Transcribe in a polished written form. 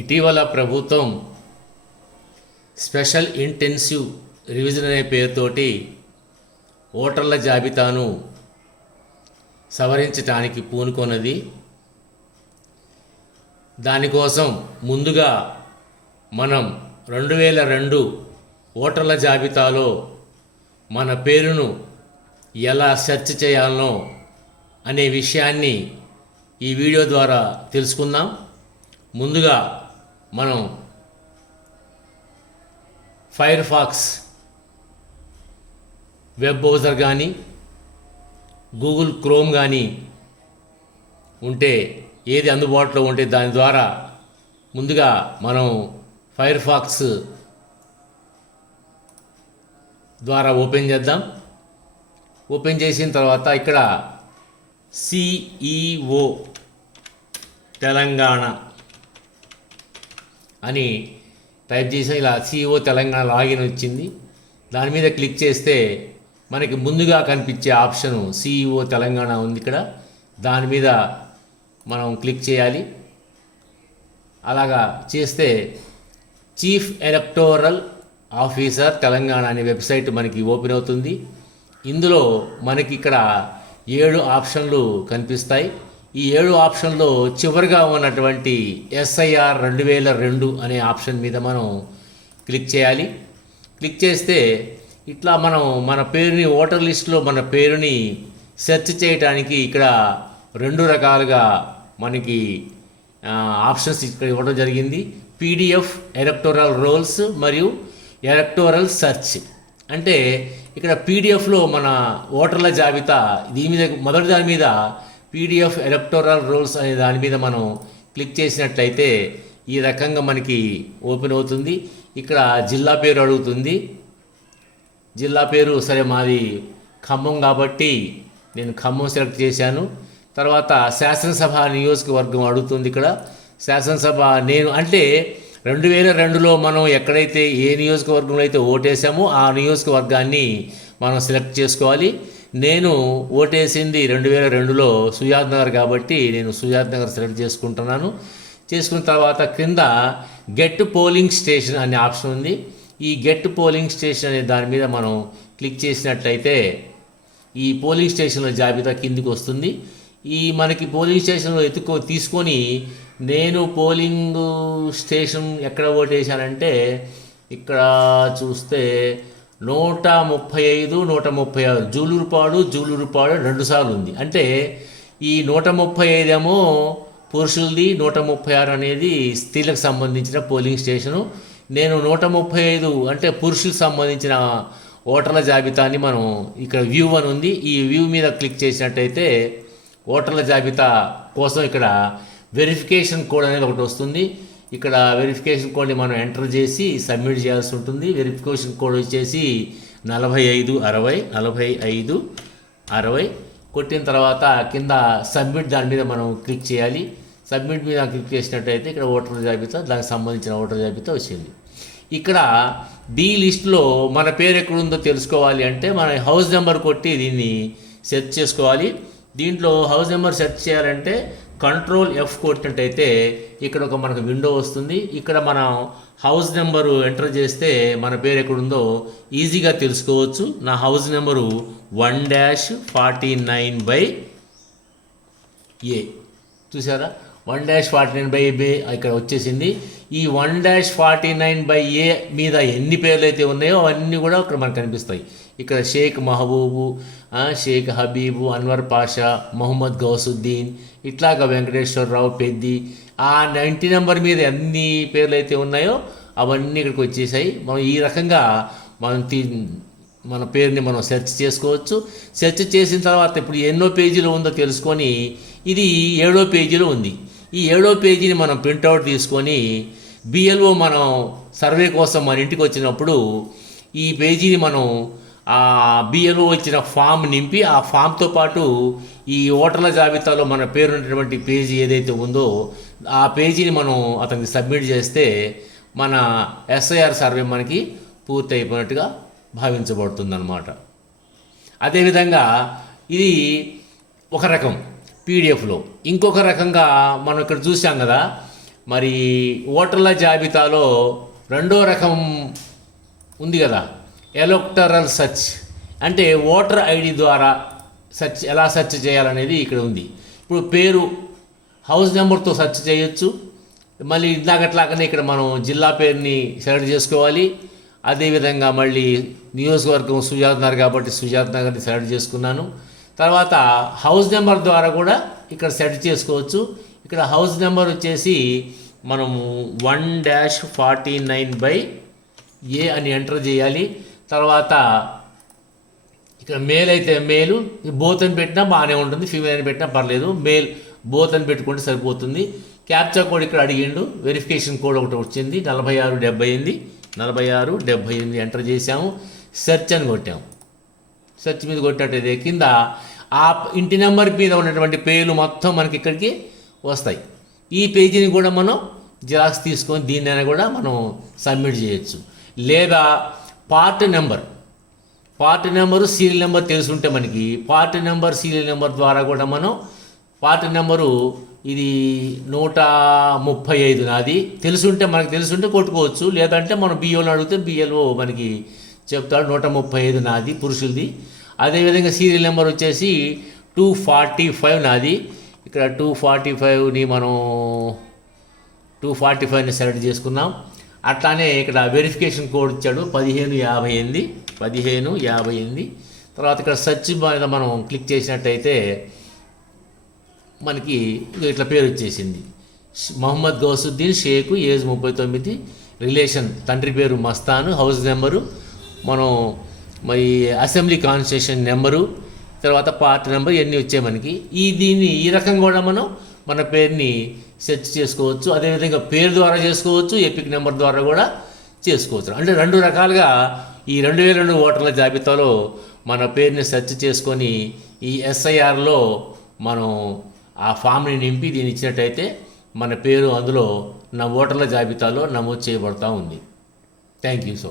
ఇటీవల ప్రభుత్వం special intensive revision అనే పేరుతోటి ఓటర్ల జాబితాను సవరించడానికి పూనుకొన్నది. దానికోసం ముందుగా మనం 2002 ఓటర్ల జాబితాలో మన పేరును ఎలా సెర్చ్ చేయాలనో అనే విషయాన్ని ఈ వీడియో ద్వారా తెలుసుకుందాం. ముందుగా మనం ఫైర్ ఫాక్స్ వెబ్ బ్రౌజర్ కానీ గూగుల్ క్రోమ్ కానీ ఉంటే ఏది అందుబాటులో ఉంటే దాని ద్వారా ముందుగా మనం ఫైర్ ఫాక్స్ ద్వారా ఓపెన్ చేద్దాం. ఓపెన్ చేసిన తర్వాత ఇక్కడ CEO తెలంగాణ అని టైప్ చేసి ఇలా CEO తెలంగాణ లాగిన్ వచ్చింది. దాని మీద క్లిక్ చేస్తే మనకి ముందుగా కనిపించే ఆప్షను CEO తెలంగాణ ఉంది. ఇక్కడ దాని మీద మనం క్లిక్ చేయాలి. అలాగా చేస్తే చీఫ్ ఎలక్టోరల్ ఆఫీసర్ తెలంగాణ అనే వెబ్సైట్ మనకి ఓపెన్ అవుతుంది. ఇందులో మనకి ఇక్కడ 7 ఆప్షన్లు కనిపిస్తాయి. ఈ 7 ఆప్షన్లో చివరిగా ఉన్నటువంటి SIR 2002 అనే ఆప్షన్ మీద మనం క్లిక్ చేయాలి. క్లిక్ చేస్తే ఇట్లా మనం మన పేరుని ఓటర్ లిస్టులో మన పేరుని సెర్చ్ చేయడానికి ఇక్కడ 2 రకాలుగా మనకి ఆప్షన్స్ ఇక్కడ ఇవ్వడం జరిగింది. PDF ఎలక్టోరల్ రోల్స్ మరియు ఎలక్టోరల్ సెర్చ్. అంటే ఇక్కడ PDFలో మన ఓటర్ల జాబితా దీని మీద మొదటి దాని మీద PDF ఎలక్టోరల్ రోల్స్ అనే దాని మీద మనం క్లిక్ చేసినట్లయితే ఈ రకంగా మనకి ఓపెన్ అవుతుంది. ఇక్కడ జిల్లా పేరు అడుగుతుంది. జిల్లా పేరు సరే మాది ఖమ్మం కాబట్టి నేను ఖమ్మం సెలెక్ట్ చేశాను. తర్వాత శాసనసభ నియోజకవర్గం అడుగుతుంది. ఇక్కడ శాసనసభ నేను అంటే 2002లో మనం ఎక్కడైతే ఏ నియోజకవర్గంలో అయితే ఓటేసామో ఆ నియోజకవర్గాన్ని మనం సెలెక్ట్ చేసుకోవాలి. నేను ఓటేసింది 2002లో సుజాత్ నగర్ కాబట్టి నేను సుజాత్ నగర్ సెలెక్ట్ చేసుకుంటున్నాను. చేసుకున్న తర్వాత క్రింద గెట్ పోలింగ్ స్టేషన్ అనే ఆప్షన్ ఉంది. ఈ గెట్ పోలింగ్ స్టేషన్ అనే దాని మీద మనం క్లిక్ చేసినట్లయితే ఈ పోలింగ్ స్టేషన్ల జాబితా కిందికి వస్తుంది. ఈ మనకి పోలింగ్ స్టేషన్లో తీసుకొని నేను పోలింగ్ స్టేషన్ ఎక్కడ ఓటేశానంటే ఇక్కడ చూస్తే 135, 136 జూలూరుపాడు 2 సార్లు ఉంది. అంటే ఈ 135 ఏమో పురుషులది, 136 అనేది స్త్రీలకు సంబంధించిన పోలింగ్ స్టేషను. నేను 135 అంటే పురుషులకు సంబంధించిన ఓటర్ల జాబితాని మనం ఇక్కడ వ్యూ అని ఉంది. ఈ వ్యూ మీద క్లిక్ చేసినట్టయితే ఓటర్ల జాబితా కోసం ఇక్కడ వెరిఫికేషన్ కోడ్ అనేది ఒకటి వస్తుంది. ఇక్కడ వెరిఫికేషన్ కోడ్ని మనం ఎంటర్ చేసి సబ్మిట్ చేయాల్సి ఉంటుంది. వెరిఫికేషన్ కోడ్ వచ్చేసి 4560 కొట్టిన తర్వాత కింద సబ్మిట్ దాని మీద మనం క్లిక్ చేయాలి. సబ్మిట్ మీద క్లిక్ చేసినట్టయితే ఇక్కడ ఓటర్ల జాబితా దానికి సంబంధించిన ఓటర్ల జాబితా వచ్చింది. ఇక్కడ B లిస్టులో మన పేరు ఎక్కడుందో తెలుసుకోవాలి అంటే మన హౌస్ నెంబర్ కొట్టి దీన్ని సెర్చ్ చేసుకోవాలి. దీంట్లో హౌస్ నెంబర్ సెర్చ్ చేయాలంటే Ctrl F కొట్టినట్టయితే ఇక్కడ ఒక మనకు విండో వస్తుంది. ఇక్కడ మనం హౌస్ నెంబరు ఎంటర్ చేస్తే మన పేరు ఎక్కడుందో ఈజీగా తెలుసుకోవచ్చు. నా హౌస్ నెంబరు 1-49/A చూసారా, 1-49/A ఇక్కడ వచ్చేసింది. ఈ 1-49/A మీద ఎన్ని పేర్లు అయితే ఉన్నాయో అవన్నీ కూడా ఇక్కడ మనకు కనిపిస్తాయి. ఇక్కడ షేక్ మహబూబు, షేక్ హబీబు, అన్వర్ పాషా, మొహమ్మద్ గౌసుద్దీన్, ఇట్లాగా వెంకటేశ్వరరావు పెద్ది, ఆ 90 నెంబర్ మీద ఎన్ని పేర్లు అయితే ఉన్నాయో అవన్నీ ఇక్కడికి వచ్చేసాయి. మనం ఈ రకంగా మన పేరుని మనం సెర్చ్ చేసుకోవచ్చు. సెర్చ్ చేసిన తర్వాత ఇప్పుడు ఎన్నో పేజీలో ఉందో తెలుసుకొని ఇది 7వ పేజీలో ఉంది. ఈ 7వ పేజీని మనం ప్రింట్అవుట్ తీసుకొని BLO మనం సర్వే కోసం మన ఇంటికి వచ్చినప్పుడు ఈ పేజీని మనం ఆ BLO ఇచ్చిన ఫామ్ నింపి ఆ ఫామ్తో పాటు ఈ ఓటర్ల జాబితాలో మన పేరు ఉన్నటువంటి పేజీ ఏదైతే ఉందో ఆ పేజీని మనం అతనికి సబ్మిట్ చేస్తే మన SIR సర్వే మనకి పూర్తి అయిపోయినట్టుగా భావించబడుతుంది అన్నమాట. అదేవిధంగా ఇది ఒక రకం పీడిఎఫ్లో. ఇంకొక రకంగా మనం ఇక్కడ చూసాం కదా, మరి ఓటర్ల జాబితాలో రెండో రకం ఉంది కదా, ఎలక్టరల్ సెర్చ్, అంటే ఓటర్ ఐడి ద్వారా ఎలా సెర్చ్ చేయాలనేది ఇక్కడ ఉంది. ఇప్పుడు పేరు హౌస్ నెంబర్తో సెర్చ్ చేయొచ్చు. మళ్ళీ ఇందాకట్లాగానే ఇక్కడ మనం జిల్లా పేరుని సెలెక్ట్ చేసుకోవాలి. అదేవిధంగా మళ్ళీ నియోజకవర్గం సుజాత నగర్ కాబట్టి సుజాత నగర్ని సెలెక్ట్ చేసుకున్నాను. తర్వాత హౌస్ నెంబర్ ద్వారా కూడా ఇక్కడ సెట్ చేసుకోవచ్చు. ఇక్కడ హౌస్ నెంబర్ వచ్చేసి మనము 1-49/A అని ఎంటర్ చేయాలి. తర్వాత ఇక్కడ మేల్ అయితే మేలు, బోత్ అని పెట్టినా బాగానే ఉంటుంది, ఫీమేల్ అని పెట్టినా పర్లేదు, మేల్ బోత్ అని పెట్టుకుంటే సరిపోతుంది. క్యాప్చా కోడ్ ఇక్కడ అడిగిండు, వెరిఫికేషన్ కోడ్ ఒకటి వచ్చింది 4678 ఎంటర్ చేసాము. సెర్చ్ అని కొట్టాము. సెర్చ్ మీద కొట్టినట్టయితే కింద ఆ ఇంటి నెంబర్ మీద ఉన్నటువంటి పేర్లు మొత్తం మనకి ఇక్కడికి వస్తాయి. ఈ పేజీని కూడా మనం జిరాక్స్ తీసుకొని దీన్నైనా కూడా మనం సబ్మిట్ చేయొచ్చు. లేదా పార్ట్ నెంబరు సీరియల్ నెంబర్ తెలుసుంటే మనకి పార్ట్ నెంబర్ సీరియల్ నెంబర్ ద్వారా కూడా మనం పార్ట్ నెంబరు ఇది 135 నాది మనకు తెలుసుంటే కొట్టుకోవచ్చు. లేదంటే మనం బిఎల్ఓ అడిగితే బిఎల్ఓ మనకి చెప్తాడు 135 నాది పురుషులది. అదేవిధంగా సీరియల్ నెంబర్ వచ్చేసి 245 నాది. ఇక్కడ 245ని మనం 245ని సెలెక్ట్ చేసుకున్నాం. అట్లానే ఇక్కడ వెరిఫికేషన్ కోడ్ ఇచ్చాడు 1558. తర్వాత ఇక్కడ సెర్చ్ మీద మనం క్లిక్ చేసినట్టయితే మనకి ఇట్లా పేరు వచ్చేసింది, మొహమ్మద్ గౌసుద్దీన్ షేక్, ఏజ్ 39, రిలేషన్ తండ్రి పేరు మస్తాను, హౌస్ నెంబరు మనం మరి అసెంబ్లీ కాన్స్టిట్యూషన్ నెంబరు, తర్వాత పార్ట్ నెంబర్ ఇవన్నీ వచ్చాయి మనకి. ఈ రకంగా కూడా మనం మన పేరుని సెర్చ్ చేసుకోవచ్చు. అదేవిధంగా పేరు ద్వారా చేసుకోవచ్చు, ఎపిక్ నెంబర్ ద్వారా కూడా చేసుకోవచ్చు. అంటే రెండు రకాలుగా ఈ 2002 ఓటర్ల జాబితాలో మన పేరుని సెర్చ్ చేసుకొని ఈ ఎస్ఐఆర్లో మనం ఆ ఫామ్ని నింపి దీన్ని ఇచ్చినట్టయితే మన పేరు అందులో నా ఓటర్ల జాబితాలో నమోదు చేయబడతా ఉంది. Thank you so